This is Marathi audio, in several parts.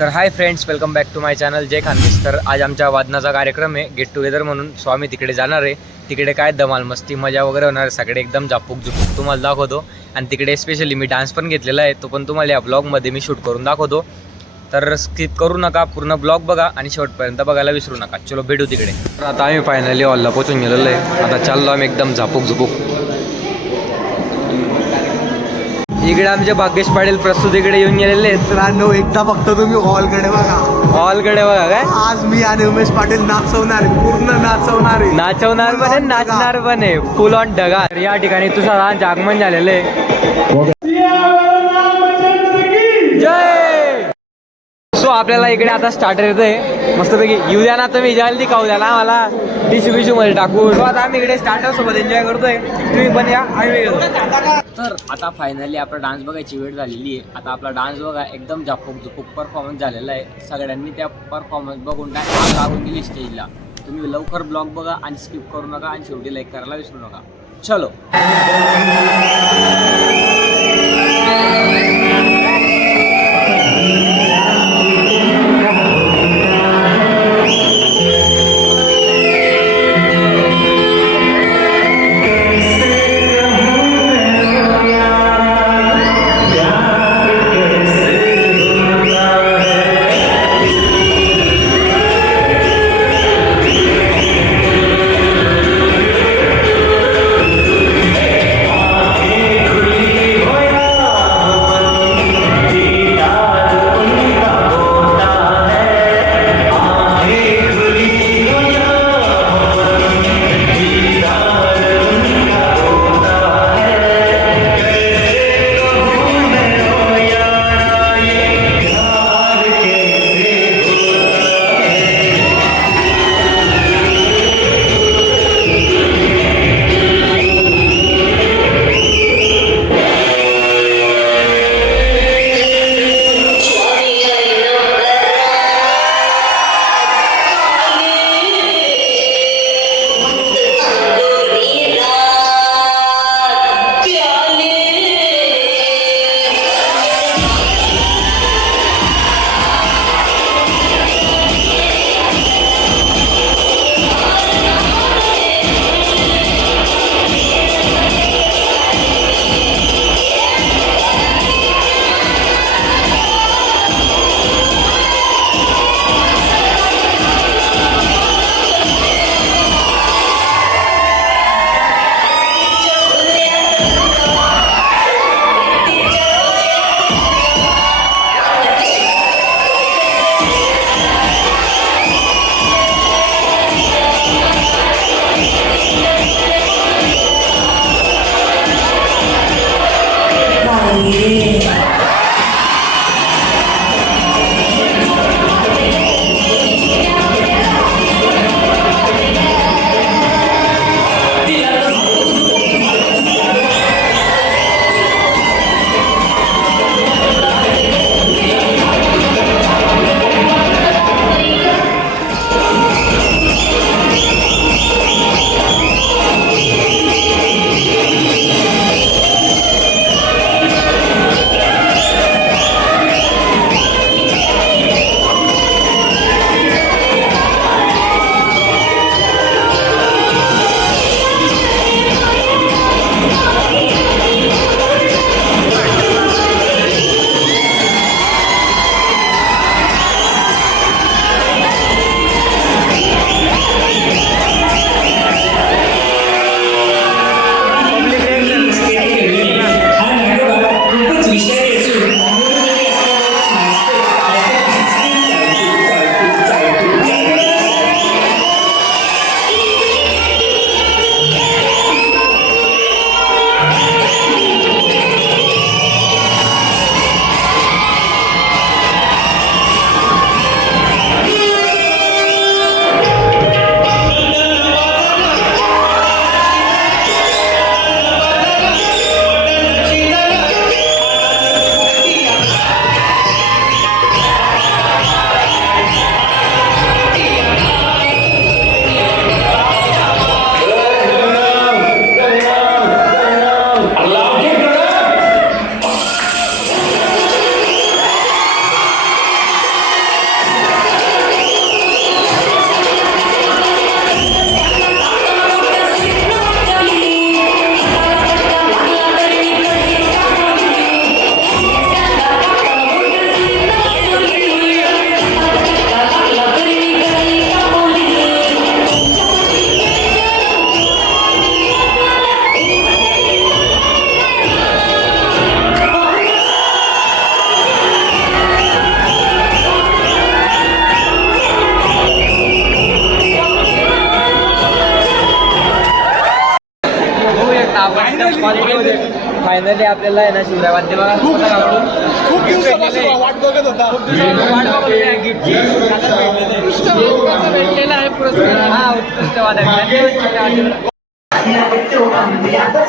तर hi friends, welcome back to my channel Jai Khandesh. तर आज आमच्या वादनाचा कार्यक्रम आहे, गेट टुगेदर म्हणून. सो आम्ही तिकडे जाणार आहे. तिकडे काय धमाल मस्ती मजा वगैरे होणार आहे. सगळे एकदम झापूक झुपूक तुम्हाला दाखवतो. आणि तिकडे स्पेशली मी डान्स पण घेतलेला आहे, तो पण तुम्हाला या ब्लॉगमध्ये मी शूट करून दाखवतो. तर स्किप करू नका, पूर्ण ब्लॉग बघा आणि शेवटपर्यंत बघायला विसरू नका. चलो भेटू तिकडे. तर आता आम्ही फायनली हॉलला पोहोचून गेलेलो आहे. आता चाललो आम्ही एकदम झापूक झुपूक. इकडे आमचे भाग्येश पाटील प्रस्तुतीकडे येऊन गेलेले आहेत. मित्रांनो, एकदा फक्त तुम्ही हॉलकडे बघा. हॉलकडे बघा. काय आज मी आणि उमेश पाटील नाचवणार आहे, पूर्ण नाचवणार आहे. नाचवणार पण आहे, नाचणार पण आहे, फुल ऑन ढगा. या ठिकाणी तुझं आगमन झालेलं आहे. जय. सो आपल्याला इकडे आता स्टार्टर येतोय मस्तपैकी. येऊ द्या ना, तुम्ही जल्दी खाऊ द्या ना मला टिशू बिशू मध्ये टाकून. सो आता आम्ही इकडे स्टार्टर सोबत एन्जॉय करतोय. तुम्ही पण या, आम्ही गेलो. तर आता फायनली आपला डान्स बघायची वेळ झालेली आहे. आता आपला डान्स बघा, एकदम झापूक झुपूक परफॉर्मन्स झालेला आहे. सगळ्यांनी त्या परफॉर्मन्स बघून काय आग लागून गेली स्टेजला. तुम्ही लवकर ब्लॉग बघा आणि स्किप करू नका आणि शेवटी लाईक करायला विसरू नका. चलो. फायनली आपल्याला आहे ना शिवराय वाद्य बघा पथकाकडून खूप दिवसापासून वाट बघत होता. भेटलेला आहे पुरस्कार हा उत्कृष्ट वादक धन्यवाद शिवराय वाद्य.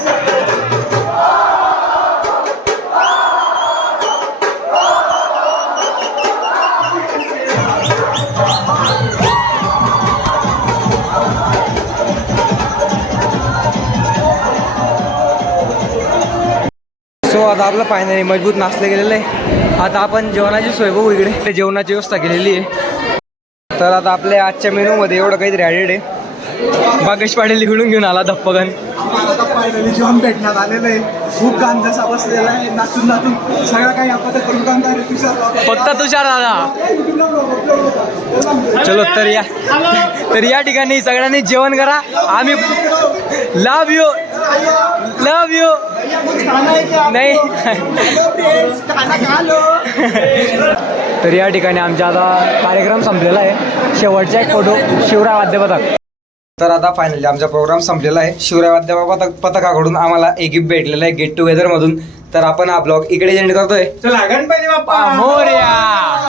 सो आता आपलं फायनली मजबूत नाचलं गेलेलं आहे. आता आपण जेवणाची सोय बघू इकडे जेवणाची व्यवस्था केलेली आहे. तर आता आपल्या आजच्या मेनूमध्ये एवढं काहीतरी ॲडेड आहे. भागेश पाटील इकडून घेऊन आला धप्पगण. आता फायनली जेवण भेटण्यात आलेलं आहे. खूप गाण जसा बसलेला आहे नाचून नाचून सगळं काही आपण करून काढणार आहे. फक्त तुषार दादा. चलो तर या ठिकाणी सगळ्यांनी जेवण करा. आम्ही लव यू नाही. तर या ठिकाणी आमचा आता कार्यक्रम संपलेला आहे. शेवटचा एक फोटो शिवराय वाद्य पथक. तर आता फायनली आमचा प्रोग्राम संपलेला आहे. शिवराय वाद्य पथकाकडून आम्हाला एक गिफ्ट भेटलेलं आहे गेट टुगेदर मधून. तर आपण हा ब्लॉग इकडे एंड करतोय. चला गणपती बाप्पा मोरया.